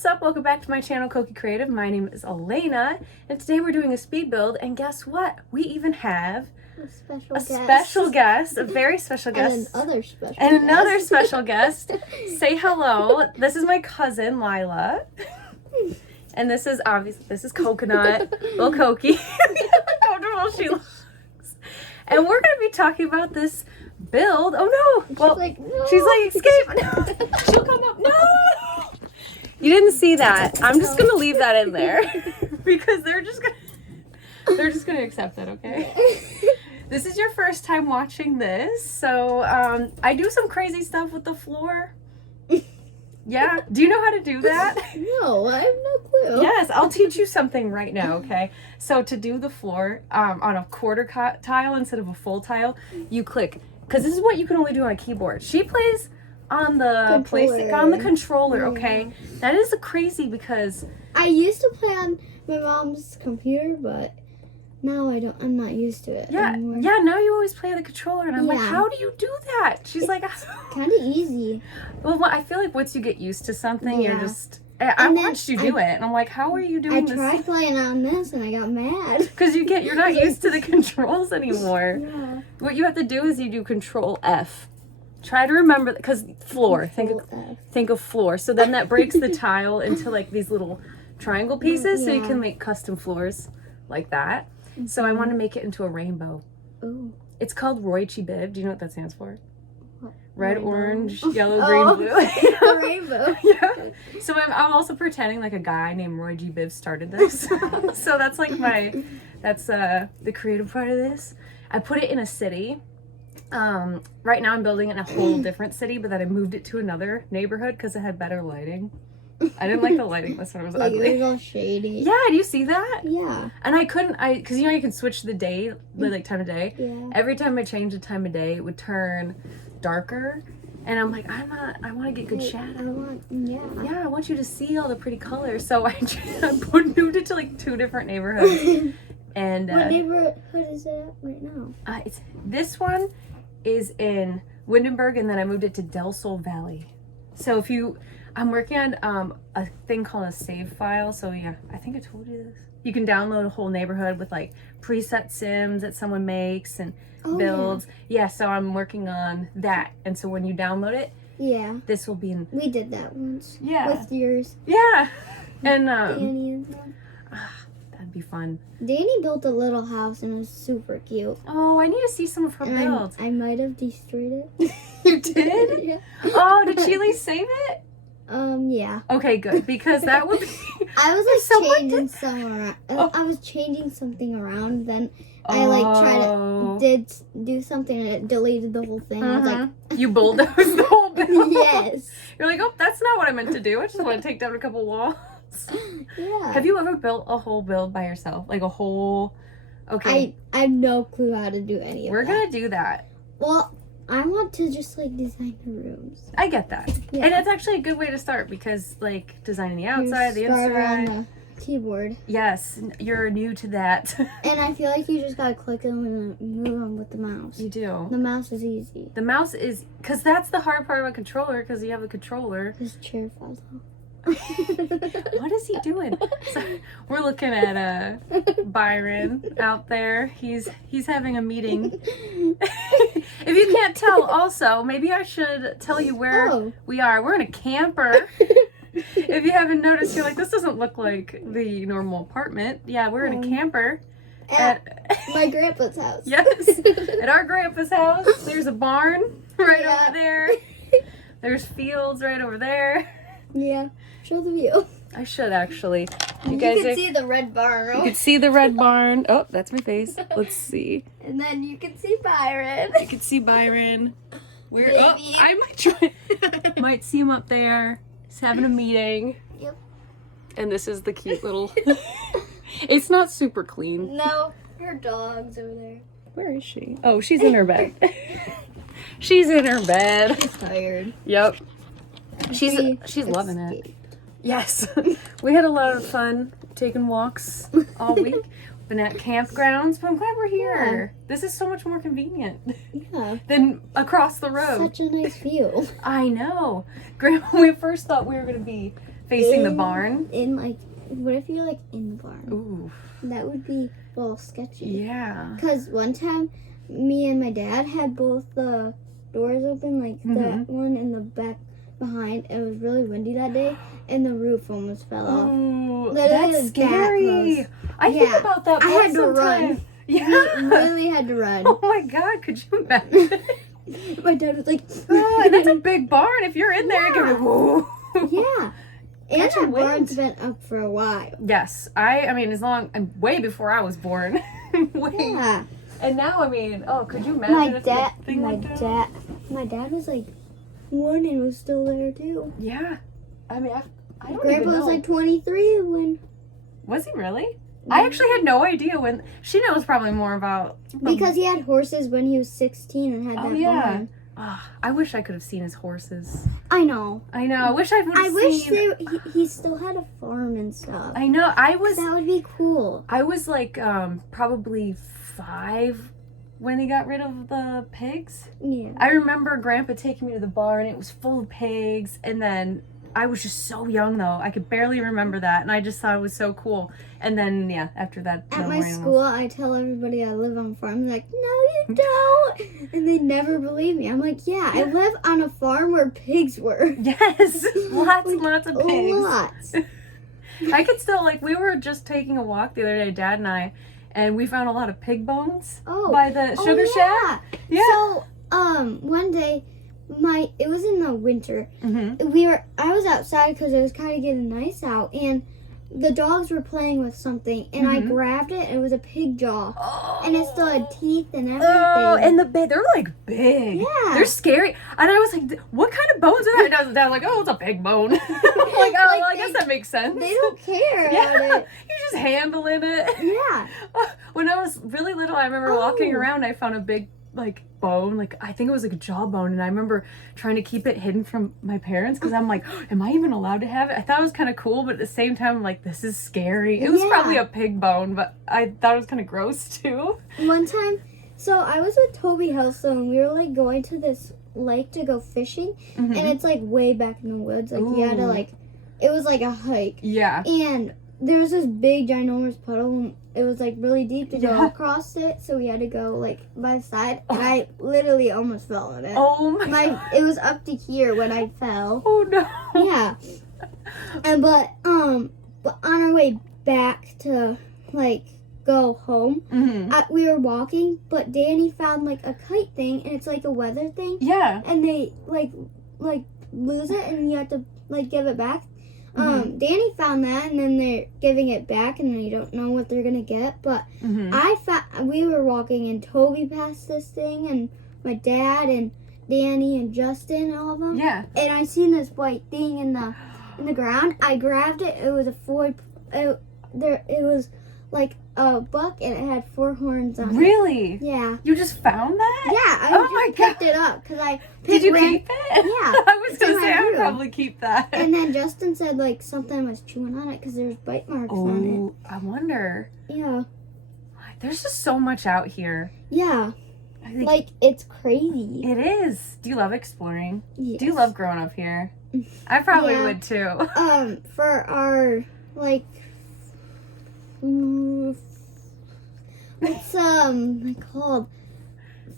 what's up? Welcome back to my channel, Koki Creative. My name is Elena, and today we're doing a speed build, and guess what? We even have a special guest, a very special guest. And another special guest. Say hello. This is my cousin, Lila. And this is Coconut, little Koki. How comfortable she looks. And we're going to be talking about this build. Oh no! Well, she's like, escape! She'll come up. No! You didn't see that. I'm just gonna leave that in there because they're just gonna accept it, okay? This is your first time watching this, so I do some crazy stuff with the floor. Yeah. Do you know how to do that? No, I have no clue. Yes, I'll teach you something right now, okay? So to do the floor on a quarter tile instead of a full tile, you click, because this is what you can only do on a keyboard. She plays on the controller, okay? Yeah. That is crazy because I used to play on my mom's computer, but now I'm not used to it anymore. Yeah, now you always play the controller, and I'm like, how do you do that? She's like, kind of easy. Well, I feel like once you get used to something, you're just, I watched you do it, and I'm like, how are you doing this? I tried playing on this, and I got mad. Because you're not used to the controls anymore. Yeah. What you have to do is you do Control F. Try to remember, because floor, think of floor. So then that breaks the tile into like these little triangle pieces, so you can make custom floors like that. So I want to make it into a rainbow. Ooh. It's called Roichi Biv. Do you know what that stands for? What? Red, rainbow. Orange, yellow, green, blue. A rainbow. Yeah. So I'm also pretending like a guy named Roichi Biv started this. So that's like that's the creative part of this. I put it in a city. Right now I'm building it in a whole different city, but then I moved it to another neighborhood because it had better lighting. I didn't like the lighting. This one was ugly. It was all shady. Yeah, do you see that? Yeah. And because you know you can switch the day, like time of day. Yeah. Every time I changed the time of day, it would turn darker. And I'm like, I want to get good shadow. Yeah, I want you to see all the pretty colors. So I moved it to like 2 different neighborhoods. And what neighborhood is it at right now? This one is in Windenburg, and then I moved it to Del Sol Valley. So I'm working on a thing called a save file. So yeah, I think I told you this. You can download a whole neighborhood with like preset sims that someone makes and builds. Yeah, so I'm working on that. And so when you download it, this will be in. We did that once. Yeah. With yours. Yeah. And Danny and them. That'd be fun. Danny built a little house and it was super cute. Oh, I need to see some of her builds. I might have destroyed it. You did? Yeah. Oh, did she at least save it? Yeah. Okay, good, because that would be. I was like changing I was changing something around. Then I like do something and it deleted the whole thing. I was like, you bulldozed the whole build. Yes. You're like, oh, that's not what I meant to do. I just want to take down a couple walls. Yeah. Have you ever built a whole build by yourself? Like a whole. Okay. I have no clue how to do any of that. We're gonna do that. Well, I want to just like design the rooms. I get that. Yeah. And it's actually a good way to start because like designing the outside, the inside. On the keyboard. Yes, you're new to that. And I feel like you just gotta click them and move on with the mouse. You do. The mouse is easy. The mouse is, because that's the hard part of a controller, because you have a controller. This chair falls off. What is he doing? So we're looking at Byron out there. He's having a meeting. If you can't tell, also maybe I should tell you where we are. We're in a camper. If you haven't noticed, you're like, this doesn't look like the normal apartment. Yeah, we're in a camper at my grandpa's house. Yes, at our grandpa's house. There's a barn right over there. There's fields right over there. Yeah, show the view. I should actually. You can see the red barn. You can see the red barn. Oh, that's my face. Let's see. And then you can see Byron. You can see Byron. I might see him up there. He's having a meeting. Yep. And this is the cute little. It's not super clean. No, her dog's over there. Where is she? Oh, she's in her bed. She's in her bed. She's tired. Yep. She's loving it. Yes. We had a lot of fun taking walks all week. Been at campgrounds, but I'm glad we're here. Yeah. This is so much more convenient than across the road. Such a nice view. I know. Grandma, we first thought we were going to be Facing the barn? What if you're, like, in the barn? Ooh. That would be a little sketchy. Yeah. Because one time, me and my dad had both the doors open, like, the one in the back behind. It was really windy that day, and the roof almost fell off. Ooh, that's scary. I think about that. I had to run. Yeah. We really had to run. Oh my God, could you imagine? My dad was like, and that's a big barn. If you're in there, it can be, whoa. Yeah. And that barn's been up for a while. Yes. I mean, way before I was born. Yeah. And now, I mean, could you imagine my dad was like 1 and was still there too. Yeah. I mean, I don't Grandpa even know. was like 23 when. Was he really? I actually had no idea when. She knows probably more about. Because he had horses when he was 16 and had that barn. Oh, I wish I could have seen his horses. I know. I wish I would have seen. He still had a farm and stuff. I know. That would be cool. I was like probably 5 when he got rid of the pigs. Yeah. I remember Grandpa taking me to the barn. It was full of pigs, and then I was just so young though. I could barely remember that, and I just thought it was so cool. And then after that. At my school, I tell everybody I live on a farm. They're like, no, you don't, and they never believe me. I'm like, yeah, I live on a farm where pigs were. Yes, lots of pigs. Lots. I could still we were just taking a walk the other day, Dad and I, and we found a lot of pig bones by the sugar shack. Yeah. So one day. It was in the winter. I was outside because it was kind of getting nice out, and the dogs were playing with something, and I grabbed it, and it was a pig jaw, and it still had teeth and everything. Oh, and they're like big. Yeah, they're scary. And I was like, "What kind of bones are that?" And Dad was like, "Oh, it's a pig bone." I'm like, oh, well, I guess that makes sense. They don't care about it. You're just handling it. Yeah. When I was really little, I remember walking around. I found a big bone, I think it was a jawbone, and I remember trying to keep it hidden from my parents because I'm like, am I even allowed to have it? I thought it was kind of cool, but at the same time I'm like, this is scary. It was probably a pig bone, but I thought it was kind of gross too. One time, so I was with Toby Helso, and we were going to this lake to go fishing, and it's way back in the woods. You had to it was a hike. Yeah. And there was this big ginormous puddle, and it was really deep to go across it, so we had to go by the side, and I literally almost fell in it. Oh my It was up to here when I fell. Oh no. Yeah. And but on our way back to go home, we were walking, but Danny found a kite thing, and it's a weather thing. Yeah. And they lose it, and you have to give it back. Danny found that, and then they're giving it back, and they don't know what they're gonna get. But we were walking, and Toby passed this thing, and my dad, and Danny, and Justin, and all of them. Yeah. And I seen this white thing in the ground. I grabbed it. It was a it was a buck, and it had 4 horns on it. Really? Yeah. You just found that? Yeah. I picked it up because I Did you keep it? Yeah. I was gonna say I would probably keep that. And then Justin said something was chewing on it because there's bite marks on it. I wonder. Yeah. There's just so much out here. Yeah. It's crazy. It is. Do you love exploring? Yes. Do you love growing up here? I probably would too. For our what's called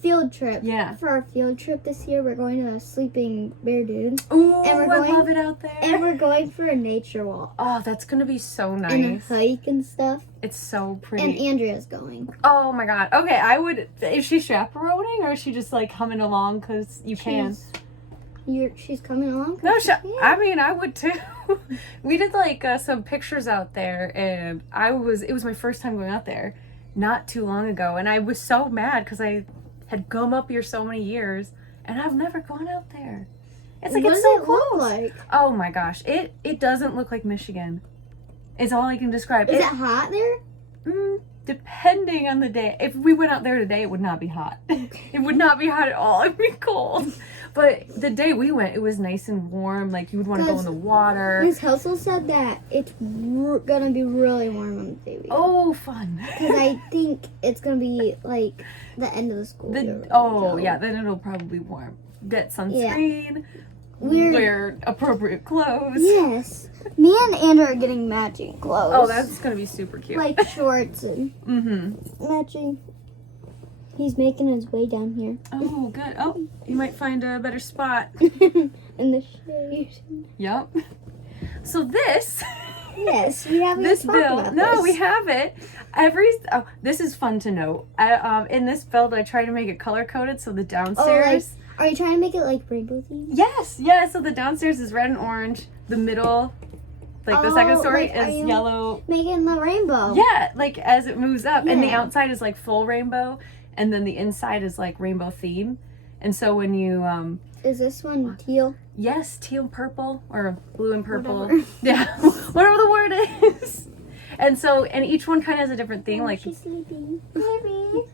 field trip. Yeah. For our field trip this year, we're going to Sleeping Bear Dude. Ooh, I love it out there. And we're going for a nature walk. Oh, that's gonna be so nice. And a hike and stuff. It's so pretty. And Andrea's going. Oh my God. Okay, I would. Is she chaperoning, or is she just coming along because you can? She's coming along? No, I mean, I would too. We did some pictures out there, and it was my first time going out there not too long ago, and I was so mad because I had come up here so many years, and I've never gone out there. It's it's so close. Look like? Oh my gosh, it doesn't look like Michigan. It's all I can describe. Is it hot there? Depending on the day. If we went out there today, it would not be hot. It would not be hot at all. It'd be cold. But the day we went, it was nice and warm. You would want to go in the water. Miss Helsel said that it's gonna be really warm on the day we go. Oh, fun. Because I think it's gonna be the end of the school year. Yeah, then it'll probably be warm. Get sunscreen. wear appropriate clothes. Yes. Me and Andrew are getting matching clothes. Oh, that's going to be super cute. Like shorts and matching. He's making his way down here. Oh, good. Oh, you might find a better spot. In the shade. Yep. So this... Yes, we haven't this talked build. about No, this. we haven't. This is fun to note. In this build, I try to make it color-coded, so the downstairs... Are you trying to make it like rainbow themed? Yes, yeah, so the downstairs is red and orange. The middle, like the second story, is yellow. Making the rainbow. Yeah, like as it moves up. And the Yeah. outside is like full rainbow, and then the inside is like rainbow theme. And so when you... Is this one teal? Yes, teal and purple, or blue and purple. Whatever. Yeah, whatever the word is. And so, and each one kind of has a different theme. Like, She's sleeping. Baby.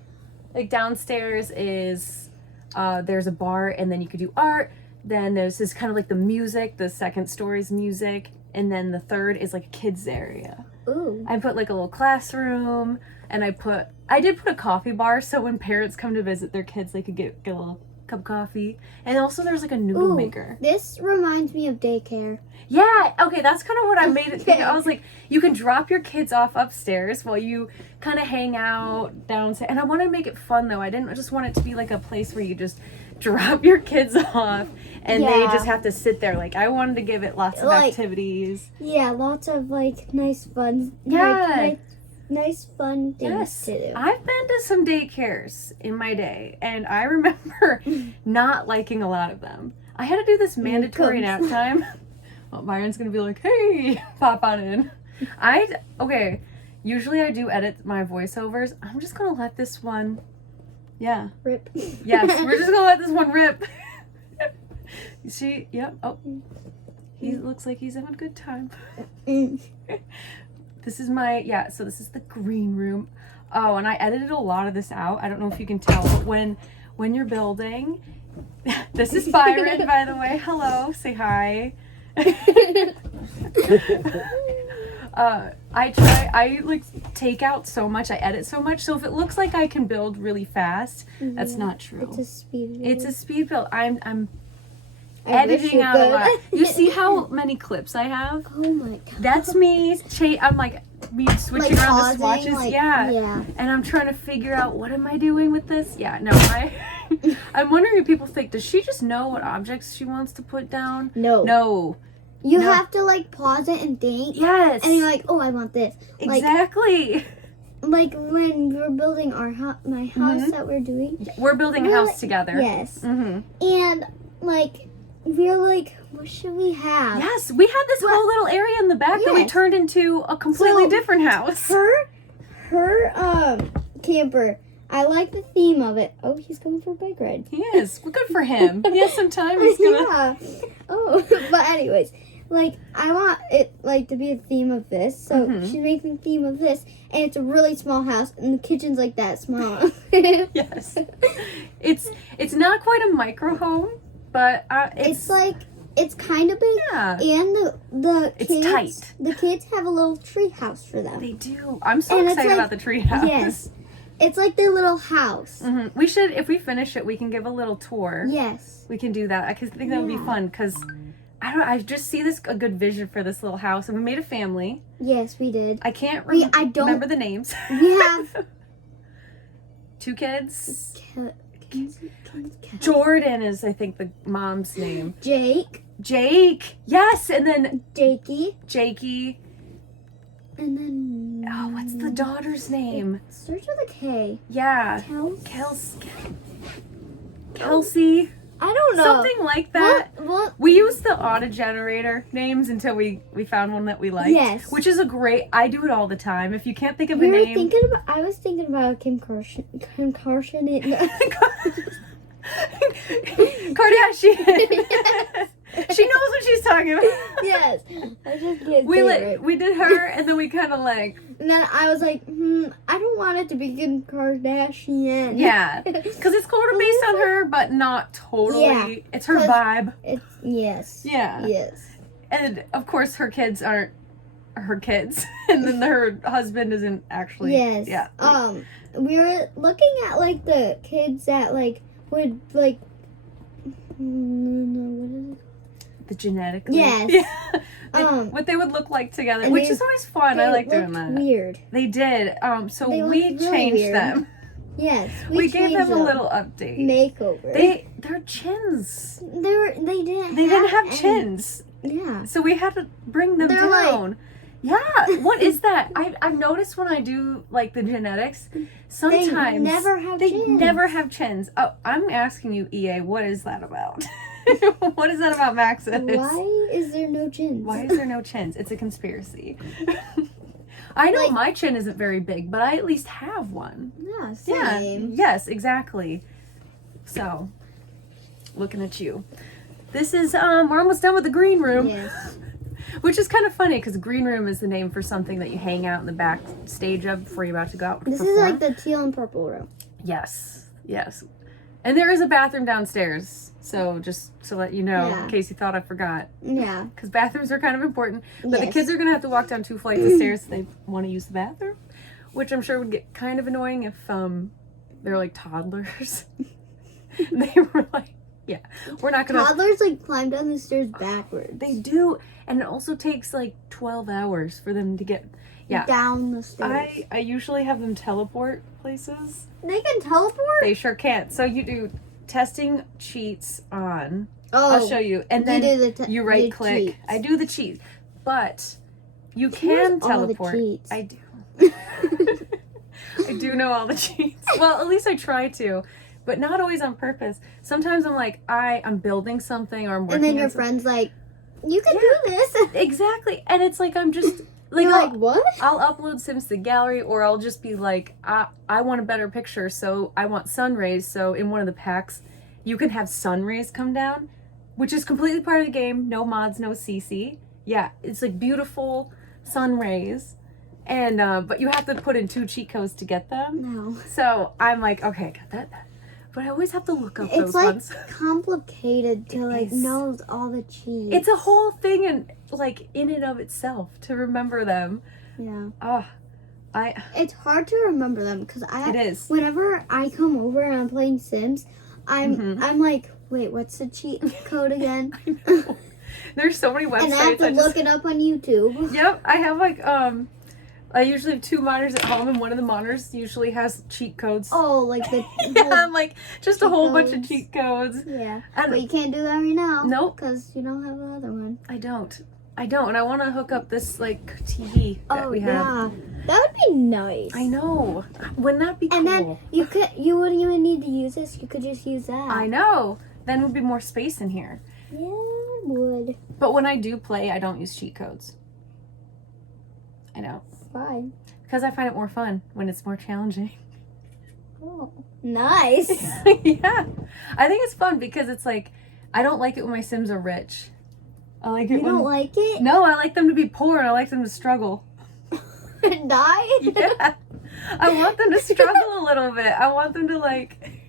like downstairs is, there's a bar, and then you could do art. Then there's this kind of like the music, the second story's music. And then the third is like a kids area. Ooh. I put like a little classroom, and I did put a coffee bar, so when parents come to visit their kids, they could get a little cup of coffee. And also there's like a noodle maker. This reminds me of daycare. Yeah, okay, that's kind of what I made it think. I was like, you can drop your kids off upstairs while you kind of hang out downstairs. And I want to make it fun though. I didn't just want it to be like a place where you just drop your kids off and they just have to sit there. Like, I wanted to give it lots of activities. Yeah, lots of like nice fun. Yeah. Nice fun things to do. I've been to some daycares in my day, and I remember not liking a lot of them. I had to do this mandatory nap time. Well, Byron's gonna be like, hey, pop on in. Usually I do edit my voiceovers. I'm just gonna let this one, Rip. Yes, we're just gonna let this one rip. He looks like he's having a good time. This is so this is the green room. Oh, and I edited a lot of this out. I don't know if you can tell, but when you're building, this is Byron, by the way. Hello, say hi. I like take out so much, I edit so much, so if it looks like I can build really fast, that's not true. It's a speed build. It's a speed build. I'm editing out a lot. You see how many clips I have? Oh my god. That's me. I'm like me switching like around pausing, the swatches. like, yeah. And I'm trying to figure out what am I doing with this. Yeah. No. I'm wondering if people think, does she just know what objects she wants to put down? No. You have to like pause it and think. Yes. And you're like, oh, I want this. Exactly. Like when we're building my house that we're doing. Yeah, we're building a house together. Yes. And like we're like, what should we have? Yes, we had this whole little area in the back that we turned into a completely different house. Her camper. I like the theme of it. Oh, he's going for a bike ride. He is. Well, good for him. He has some time. He's gonna. Yeah. Oh, but anyways, like I want it like to be a theme of this. So she's making the theme of this, and it's a really small house, and the kitchen's like that small. Yes. It's not quite a micro home, but it's like it's kind of big. Yeah. And the kids, it's tight. The kids have a little tree house for them. They do. I'm so excited about the tree house. Yes. It's like their little house. We should, if we finish it, we can give a little tour. Yes. We can do that. I think that would be fun because I just see a good vision for this little house, and we made a family. Yes, we did. I can't remember the names. We have 2 kids. Jordan is, I think, the mom's name. Jake. Yes, and then Jakey. And then what's the daughter's name? Starts with a K. Yeah. Kelsey. I don't know. Something like that. What? We used the auto generator names until we found one that we liked. Yes. Which is I do it all the time. If you can't think of a name. I was thinking about Kim Kardashian. Yes. She knows what she's talking about. Yes. I just can't say it right. We did her, and then we kind of like. And then I was like, I don't want it to be Kim Kardashian. Yeah, because it's sort of based on her, but not totally. Yeah, it's her vibe. Yes. Yeah. Yes. And of course, her kids aren't her kids, and then her husband isn't actually. Yes. Yeah. We were looking at like the kids that like would like. No, what is it? The genetically. Yes. Yeah. What they would look like together, which is always fun. I like doing that. Weird. They did. So they we really changed weird. them. Yes. We gave them a little update. Makeover. Their chins. They didn't have chins. Yeah. So we had to bring them down. Yeah. What is that? I've noticed when I do like the genetics, sometimes they never have chins. Oh, I'm asking you, EA, what is that about? What is that about Max's? Why is there no chins? Why is there no chins? It's a conspiracy. I know my chin isn't very big, but I at least have one. Yeah, same. Yeah, yes, exactly. So, looking at you. This is, we're almost done with the green room. Yes. Which is kind of funny, because green room is the name for something that you hang out in the back stage of before you're about to go out to perform. This is like the teal and purple room. Yes, yes. And there is a bathroom downstairs, so just to let you know, in case you thought I forgot. Yeah. Because bathrooms are kind of important. But the kids are going to have to walk down 2 flights of stairs if they want to use the bathroom, which I'm sure would get kind of annoying if they're like toddlers. They were like, yeah, we're not going to... Toddlers like climb down the stairs backwards. They do. And it also takes like 12 hours for them to get down the stairs. I usually have them teleport places. They can teleport? They sure can't. So you do testing cheats on. Oh, I'll show you. And then you right click. Cheats. I do the cheats. But you can teleport. All the cheats. I do. I do know all the cheats. Well, at least I try to. But not always on purpose. Sometimes I'm like, I'm building something or I'm working on and then your friend's like, you can do this. Exactly. And it's like, I'm just... You're like, what? I'll upload Sims to the gallery, or I'll just be like, I want a better picture, so I want sun rays. So in one of the packs, you can have sun rays come down, which is completely part of the game. No mods, no CC. Yeah, it's like beautiful sun rays. And, but you have to put in 2 cheat codes to get them. No. So I'm like, okay, I got that. But I always have to look up those ones. It's like complicated to like know all the cheats. It's a whole thing and like in and of itself to remember them. Yeah. Oh, it's hard to remember them because it is. Whenever I come over and I'm playing Sims, I'm like, wait, what's the cheat code again? I know. There's so many websites. And I have to look it up on YouTube. Yep, I have like I usually have 2 monitors at home, and one of the monitors usually has cheat codes. Oh, like the I'm like just a whole bunch of cheat codes. Yeah, and but you can't do that right now. Nope, because you don't have the other one. I don't, and I want to hook up this like TV that we have. Yeah, that would be nice. I know, wouldn't that be cool? And then you wouldn't even need to use this. You could just use that. I know. Then would be more space in here. Yeah, it would. But when I do play, I don't use cheat codes. I know. Fine. Because I find it more fun when it's more challenging. Oh, nice. Yeah. I think it's fun because it's like, I don't like it when my Sims are rich. I like it when... You don't like it? No, I like them to be poor and I like them to struggle. And die? Yeah. I want them to struggle a little bit. I want them to like,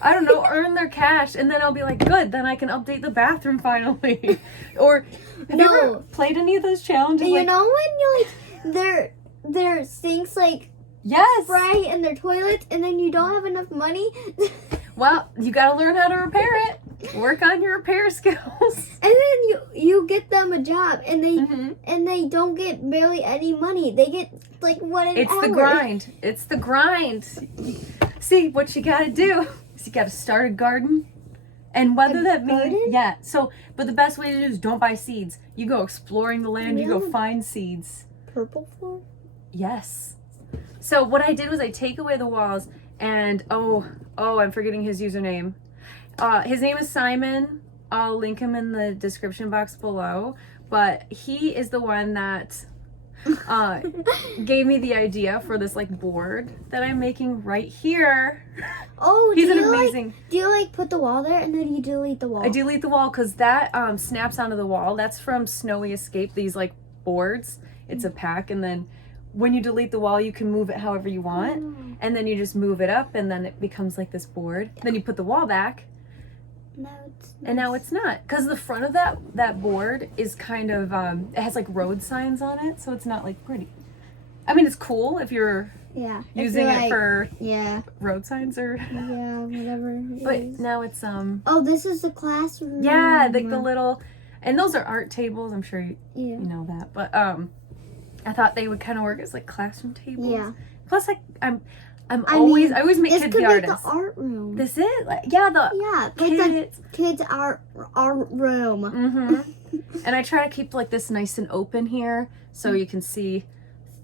I don't know, earn their cash, and then I'll be like, good, then I can update the bathroom finally. Or have you ever played any of those challenges? You know when you like their sinks like spray in their toilets, and then you don't have enough money? Well, you gotta learn how to repair it. Work on your repair skills. And then you get them a job, and they don't get barely any money. They get like one an hour. It's the grind. It's the grind. See, what you gotta do is you gotta start a garden. And whether that means, so, but the best way to do is don't buy seeds. You go exploring the land, you go find seeds. Purple floor? Yes. So what I did was I take away the walls and, oh, I'm forgetting his username. His name is Simon. I'll link him in the description box below. But he is the one that gave me the idea for this like board that I'm making right here. Oh, he's an amazing. Do you like put the wall there and then you delete the wall? I delete the wall because that snaps onto the wall. That's from Snowy Escape. These like boards. It's a pack, and then when you delete the wall, you can move it however you want, and then you just move it up, and then it becomes like this board. Then you put the wall back. And now it's not, because the front of that board is kind of it has like road signs on it, so it's not like pretty. I mean, it's cool if you're using it for road signs or whatever. But now it's Oh, this is the classroom. Yeah, like the little. And those are art tables. I'm sure you know that. But I thought they would kind of work as like classroom tables. Yeah. Plus, I always make kids the artists. This could be the art room. This is like kids. The kids art room. And I try to keep like this nice and open here, so you can see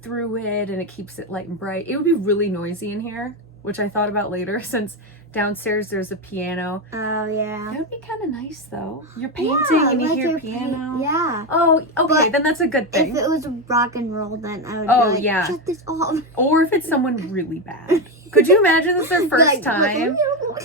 through it, and it keeps it light and bright. It would be really noisy in here, which I thought about later, since downstairs there's a piano. Oh yeah. It would be kind of nice though. You're painting and you hear piano. Yeah. Oh, okay, then that's a good thing. If it was rock and roll, then I would be like, shut this off. Or if it's someone really bad. Could you imagine this their first time?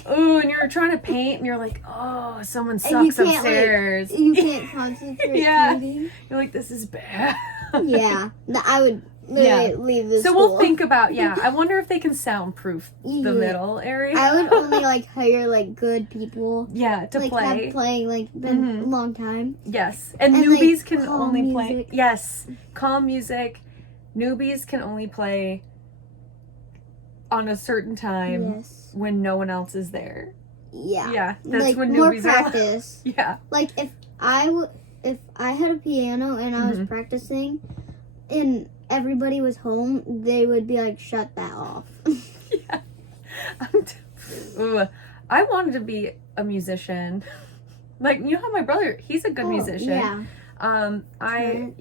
Oh, and you're trying to paint and you're like, oh, someone sucks upstairs. You can't concentrate painting. You're like, this is bad. Yeah. I would literally leave this school. We'll think about, I wonder if they can soundproof the middle area. I would only hire good people. Yeah, to play. Have playing been a long time. Yes. And newbies can only play. Yes. Calm music. Newbies can only play on a certain time when no one else is there. Yeah. Yeah. That's when newbies more practice. Yeah. If I had a piano and I was practicing and everybody was home, they would be like, shut that off. Yeah. I wanted to be a musician. You know how my brother, he's a good musician. Yeah. I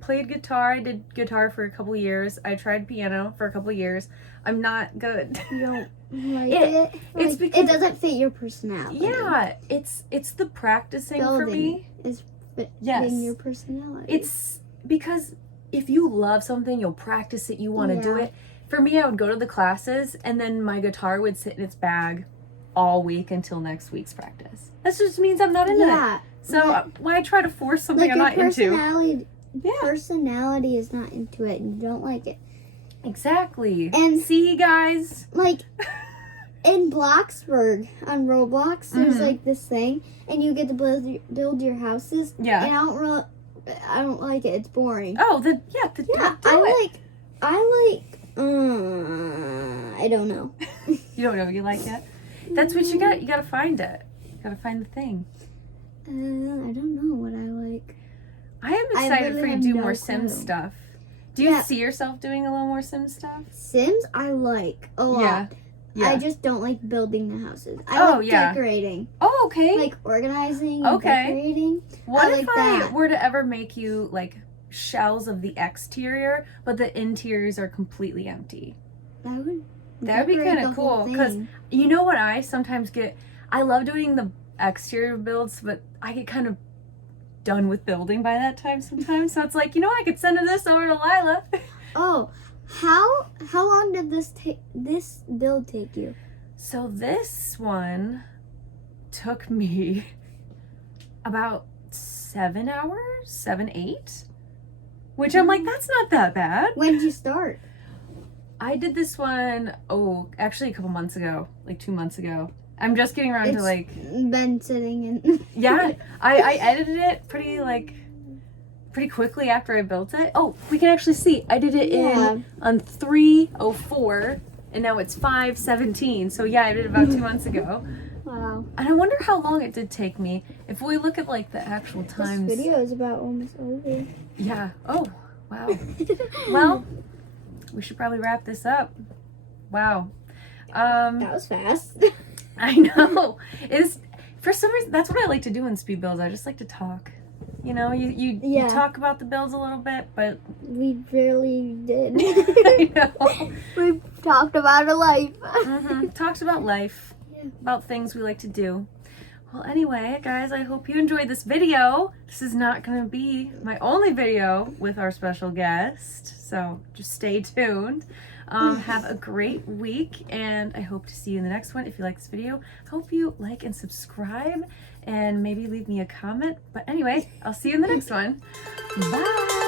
played guitar. I did guitar for a couple years. I tried piano for a couple years. I'm not good. You don't like it? It's because it doesn't fit your personality. Yeah, it's the practicing for me. Is fitting your personality. It's because if you love something, you'll practice it. You want to do it. For me, I would go to the classes, and then my guitar would sit in its bag all week until next week's practice. That just means I'm not into it. So why try to force something I'm not into? Personality is not into it, and you don't like it. Exactly. And see, guys, in Bloxburg on Roblox, there's this thing, and you get to build your houses. Yeah. And I don't like it. It's boring. Oh, I don't know. You don't know what you like yet? That's what you got. You got to find it. You got to find the thing. I don't know what I like. I am excited for you to do more Sims stuff. Do you see yourself doing a little more Sims stuff? Sims, I like a lot. Yeah. I just don't like building the houses. I like decorating. Oh, okay. Organizing and decorating. What if I were to ever make you shells of the exterior, but the interiors are completely empty? That would be kind of cool. Because you know what I sometimes get? I love doing the exterior builds, but I get kind of done with building by that time sometimes. So it's I could send this over to Lila. Oh, how long did this build take you? So this one took me about 7 hours, 8, which I'm that's not that bad. When did you start? I did this one, actually a couple months ago, 2 months ago. I'm just getting around to been sitting in. Yeah, I edited it pretty quickly after I built it. Oh, we can actually see. I did it on 3:04, and now it's 5:17. So yeah, I did it about 2 months ago. Wow. And I wonder how long it did take me. If we look at the actual times. This video is about almost over. Yeah. Oh, wow. Well, we should probably wrap this up. Wow. That was fast. I know. It's for some reason that's what I like to do in speed builds. I just like to talk. You talk about the builds a little bit, but we barely did. I know. We talked about our life. Talked about life, about things we like to do. Well, anyway, guys, I hope you enjoyed this video. This is not going to be my only video with our special guest, so just stay tuned. Have a great week, and I hope to see you in the next one. If you like this video, I hope you like and subscribe, and maybe leave me a comment. But anyway, I'll see you in the next one. Bye!